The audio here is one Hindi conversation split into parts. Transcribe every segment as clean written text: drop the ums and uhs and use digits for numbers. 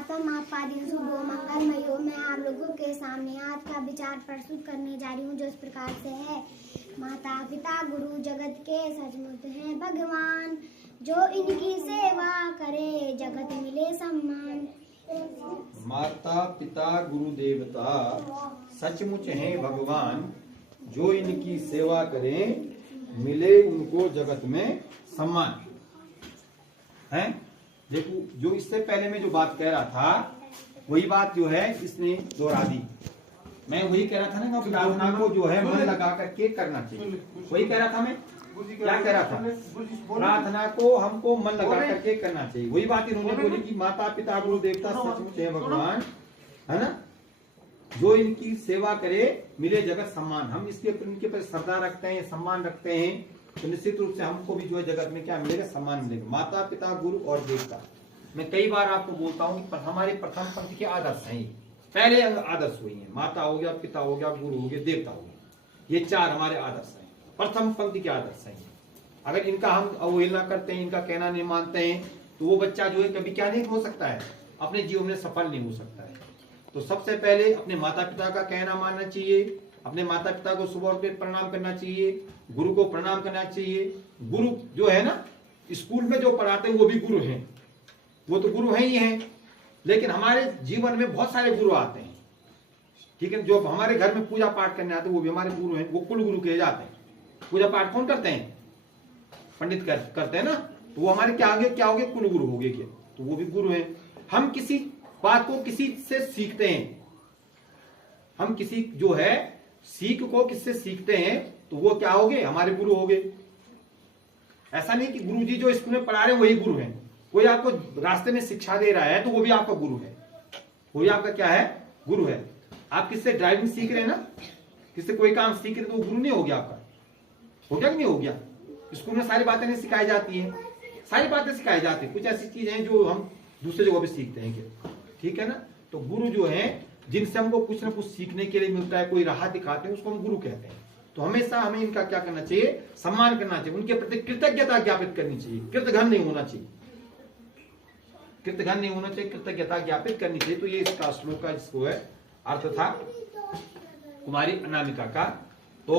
सुप्रभातम। आपका दिन शुभ हो, मंगलमय हो। मैं आप लोगों के सामने आज का विचार प्रस्तुत करने जा रही हूँ, जो इस प्रकार से है। माता पिता गुरु जगत के सचमुच हैं भगवान, जो इनकी सेवा करे जगत मिले सम्मान। माता पिता गुरु देवता सचमुच हैं भगवान, जो इनकी सेवा करें मिले उनको जगत में सम्मान। है देखो, जो इससे पहले मैं जो बात कह रहा था वही बात जो है इसने दोहरा दी। मैं वही कह रहा था ना, प्रार्थना को जो है मन लगा करके करना चाहिए। वही कह रहा था मैं, क्या कह रहा था? प्रार्थना को हमको मन लगा करके करना चाहिए। वही बात इन्होंने बोली कि माता पिता गुरु देवता सचमुच है भगवान, है ना, जो इनकी सेवा करे मिले जगत सम्मान। हम इसके इनके पर श्रद्धा रखते हैं, सम्मान रखते हैं, तो निश्चित रूप से हमको भी जो है जगत में क्या मिलेगा? सम्मान मिलेगा। माता पिता गुरु और देवता, मैं कई बार आपको बोलता हूँ कि हमारे प्रथम पंक्ति के आदर्श हैं। पहले आदर्श हुई है, माता हो गया, पिता हो गया, गुरु हो गया, देवता हो गया। ये चार हमारे आदर्श हैं, प्रथम पंक्ति के आदर्श हैं। अगर इनका हम अवहेलना करते हैं, इनका कहना नहीं मानते हैं, तो वो बच्चा जो है कभी क्या नहीं हो सकता है, अपने जीवन में सफल नहीं हो सकता है। तो सबसे पहले अपने माता पिता का कहना मानना चाहिए, अपने माता पिता को सुबह उठ कर प्रणाम करना चाहिए, गुरु को प्रणाम करना चाहिए। गुरु जो है ना, स्कूल में जो पढ़ाते हैं वो भी गुरु हैं, वो तो गुरु हैं ही हैं। लेकिन हमारे जीवन में बहुत सारे गुरु आते हैं, ठीक है। जो हमारे घर में पूजा पाठ करने आते हैं वो भी हमारे गुरु हैं, वो कुल गुरु कहे जाते हैं। पूजा पाठ कौन करते हैं? पंडित करते हैं ना, तो वो हमारे क्या हो गए? कुल गुरु हो गए क्या? तो वो भी गुरु हैं। हम किसी बात को किसी से सीखते हैं, हम किसी जो है सीख को किससे सीखते हैं, तो वो क्या हो गए? हमारे गुरु हो गए। ऐसा नहीं कि गुरुजी जो स्कूल में पढ़ा रहे हैं वही गुरु हैं। कोई आपको रास्ते में शिक्षा दे रहा है तो वो भी आपका गुरु है, वो भी आपका क्या है? गुरु है। आप किससे ड्राइविंग सीख रहे हैं ना, किससे कोई काम सीख रहे हैं, तो वो गुरु नहीं हो गया आपका? हो गया कि नहीं हो गया? स्कूल में सारी बातें नहीं सिखाई जाती हैं, सारी बातें सिखाई जाती है। कुछ ऐसी चीजें हैं जो हम दूसरे जगह पे सीखते हैं क्या, ठीक है ना। तो गुरु जो है जिनसे हमको कुछ ना कुछ सीखने के लिए मिलता है, कोई राह दिखाते हैं, उसको हम गुरु कहते हैं। तो हमेशा हमें इनका क्या करना चाहिए? सम्मान करना चाहिए, उनके प्रति कृतज्ञता ज्ञापित करनी चाहिए। कृतघ्न नहीं होना चाहिए, कृतघ्न नहीं होना चाहिए, कृतज्ञता ज्ञापित करनी चाहिए। तो ये इसका श्लोक का जिसको है अर्थ था कुमारी अनामिका का। तो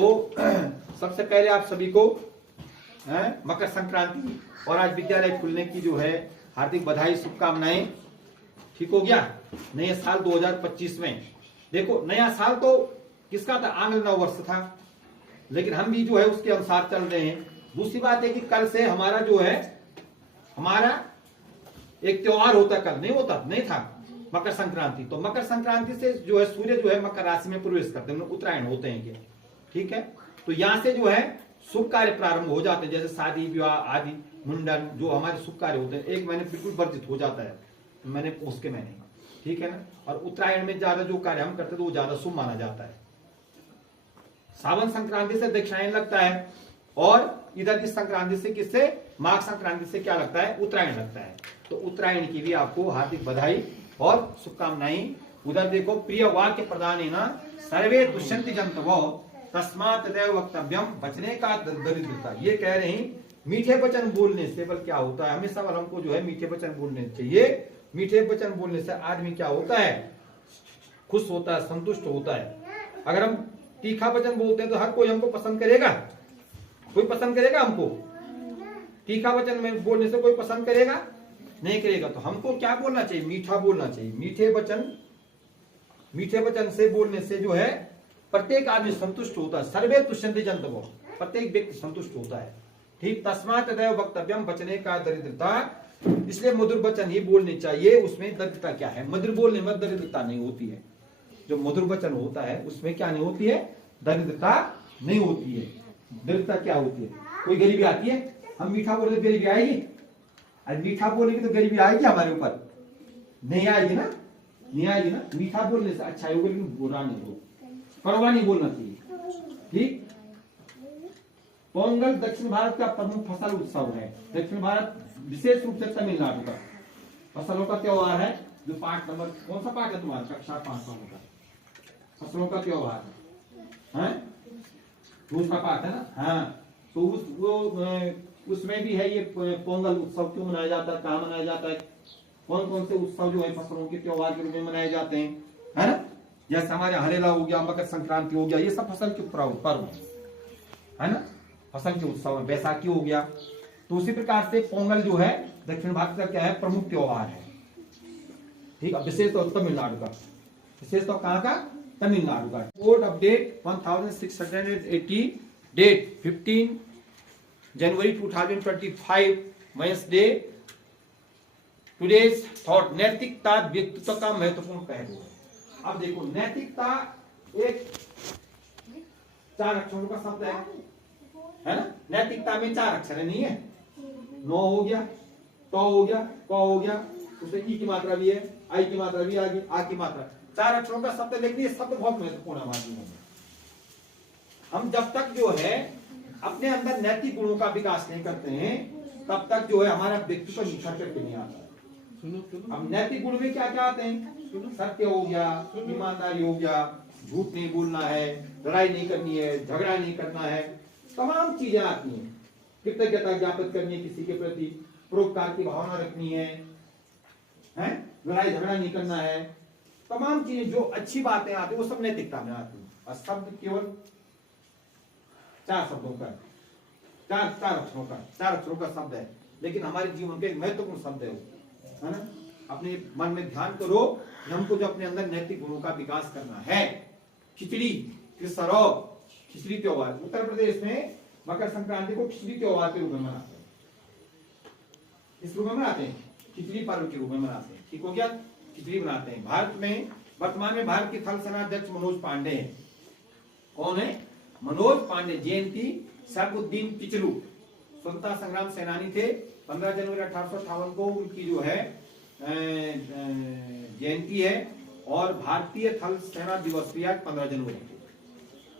सबसे पहले आप सभी को मकर संक्रांति और आज विद्यालय खुलने की जो है हार्दिक बधाई, शुभकामनाएं। ठीक हो गया? नए साल 2025 में देखो, नया साल तो किसका था? आंग्ल नव वर्ष था, लेकिन हम भी जो है उसके अनुसार चल रहे हैं। दूसरी बात है कि कल से हमारा जो है हमारा एक त्योहार होता, कल नहीं होता, नहीं था, मकर संक्रांति। तो मकर संक्रांति से जो है सूर्य जो है मकर राशि में प्रवेश करते हैं, उत्तरायण होते हैं क्या, ठीक है। तो यहाँ से जो है शुभ कार्य प्रारंभ हो जाते हैं, जैसे शादी विवाह आदि, मुंडन, जो हमारे शुभ कार्य होते हैं। एक महीने बिल्कुल वर्जित हो जाता है, मैंने पोष के महीने, ठीक है ना। और उत्तरायण में ज्यादा जो कार्य हम करते हैं तो वो ज्यादा शुभ माना जाता है। सावन संक्रांति से दक्षिणायन लगता है, और इधर की संक्रांति से किससे? माघ संक्रांति से क्या लगता है? उत्तरायण लगता है। तो उत्तरायण की भी आपको हार्दिक बधाई और शुभकामनाएं। उधर देखो, प्रिय वाक्य प्रदानेन सर्वे तुष्यन्ति जन्तवो तस्मात् तदेव वक्तव्यम, बचने का दरिद्रता। ये कह रहे हैं मीठे वचन बोलने से बल क्या होता है? हमेशा बल हमको जो है मीठे वचन बोलने चाहिए। मीठे वचन बोलने से आदमी क्या होता है? खुश होता है, संतुष्ट होता है। अगर हम तीखा वचन बोलते हैं तो हर कोई हमको पसंद करेगा? कोई पसंद करेगा हमको? तीखा वचन में बोलने से कोई पसंद करेगा? नहीं करेगा। तो हमको क्या बोलना चाहिए? मीठा बोलना चाहिए। मीठे वचन से बोलने से जो है प्रत्येक आदमी संतुष्ट होता है। सर्वे तुष्यन्ति जन्तवो, प्रत्येक व्यक्ति संतुष्ट होता है, ठीक। तस्मात् तदेव वक्तव्यम, बचने का दरिद्रता। इसलिए मधुर वचन ही बोलने चाहिए। उसमें दरिद्रता क्या है? मधुर बोलने में दरिद्रता नहीं होती है। जो मधुर वचन होता है उसमें क्या नहीं होती है? दरिद्रता नहीं होती है। दरिद्रता क्या होती है? कोई गरीबी आती है? हम मीठा बोले तो गरीबी आएगी? अरे मीठा बोलेंगे तो गरीबी आएगी हमारे ऊपर? नहीं आएगी ना, नहीं आएगी ना। मीठा बोलने से अच्छा होगा, लेकिन बुरा नहीं हो, कड़वा नहीं बोलना चाहिए, ठीक। पोंगल दक्षिण भारत का प्रमुख फसल उत्सव है। दक्षिण भारत, विशेष रूप से तमिलनाडु का फसलों का त्योहार है। जो पाठ नंबर, कौन सा पाठ है तुम्हारा? कक्षा 5 का फसलों का त्योहार है, दूसरा पाठ है ना। हाँ, तो उसमें भी है ये पोंगल उत्सव। क्यों मनाया जाता है, कहाँ मनाया जाता है, कौन कौन से उत्सव जो है फसलों के त्योहार के रूप में मनाए जाते हैं, है ना। जैसे हमारे हरेला हो गया, मकर संक्रांति हो गया, ये सब फसल के पर्व है ना, फसल के उत्सव है। बैसाखी हो गया। तो उसी प्रकार से पोंगल जो है दक्षिण भारत का क्या है, प्रमुख त्योहार है। ठीक है, विशेष तौर तमिलनाडु का, विशेष तौर कहाँ का, तमिलनाडु का। कोड अपडेट 1680 डेट 15 जनवरी 2025 वेडनेसडे। टुडेज थॉट, नैतिकता व्यक्तित्व का महत्वपूर्ण पहलू है। अब देखो, नैतिकता एक 4 अक्षरों का शब्द है ना। नैतिकता में 4 अक्षर नहीं है। नो हो गया, तो हो गया, क हो गया, उसमें ई की मात्रा भी है, आई की मात्रा भी, आगे आ की मात्रा। 4 अक्षरों का शब्द, लेकिन ये शब्द बहुत महत्वपूर्ण है हमारे जीवन में। हम जब तक जो है अपने अंदर नैतिक गुणों का विकास नहीं करते हैं, तब तक जो है हमारा व्यक्तित्व निखर करके नहीं आता। अब नैतिक गुण में क्या क्या आते हैं, सत्य हो गया, ईमानदारी हो गया, झूठ नहीं बोलना है, लड़ाई नहीं करनी है, झगड़ा नहीं करना है, तमाम चीजें आती हैं। कृतज्ञता ज्ञापित करनी है किसी के प्रति, परोपकार की भावना रखनी है, लड़ाई झगड़ा नहीं करना है, तमाम चीजें जो अच्छी बातें आती है वो सब नैतिकता में आती है। और शब्द केवल 4 शब्दों का, 4 अक्षरों का शब्द है, लेकिन हमारे जीवन का एक महत्वपूर्ण शब्द है ना। अपने मन में ध्यान करो कि हमको जो अपने अंदर नैतिक गुणों का विकास करना है। खिचड़ी, खिचड़ी त्योहार उत्तर प्रदेश में मकर संक्रांति को खिचड़ी त्योहार के रूप में मनाते हैं। इस रूप में मनाते हैं, खिचड़ी पर्व के रूप में मनाते हैं। ठीक हो गया, खिचड़ी बनाते हैं। भारत में वर्तमान में भारत के थल सेनाध्यक्ष मनोज पांडे हैं। कौन है, मनोज पांडे। जयंती सरबुद्दीन किचलू स्वतंत्रता संग्राम सेनानी थे। 15 जनवरी 1858 को उनकी जो है जयंती है। और भारतीय थल सेना दिवस भी आज 15 जनवरी को।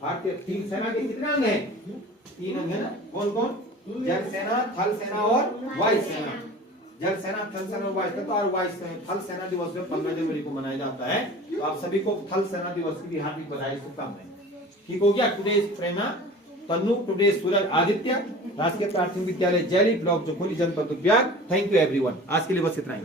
भारतीय तीन सेना के कितने अंग हैं, 3 अंग है ना। कौन कौन, जल सेना, थल सेना और वायु सेना। जल सेना, थल सेना और वायु सेना। और वायु सेना थल सेना दिवस में 15 जनवरी को मनाया जाता है। तो आप सभी को थल सेना दिवस की भी हार्दिक बधाई, शुभकामनाएं। ठीक हो गया। Today is Prerna Tannu, today Suraj Aditya, राजकीय प्राथमिक विद्यालय जैली, ब्लॉक जोखोली, जनपद उद्याग। Thank you everyone. आज के लिए बस इतना ही।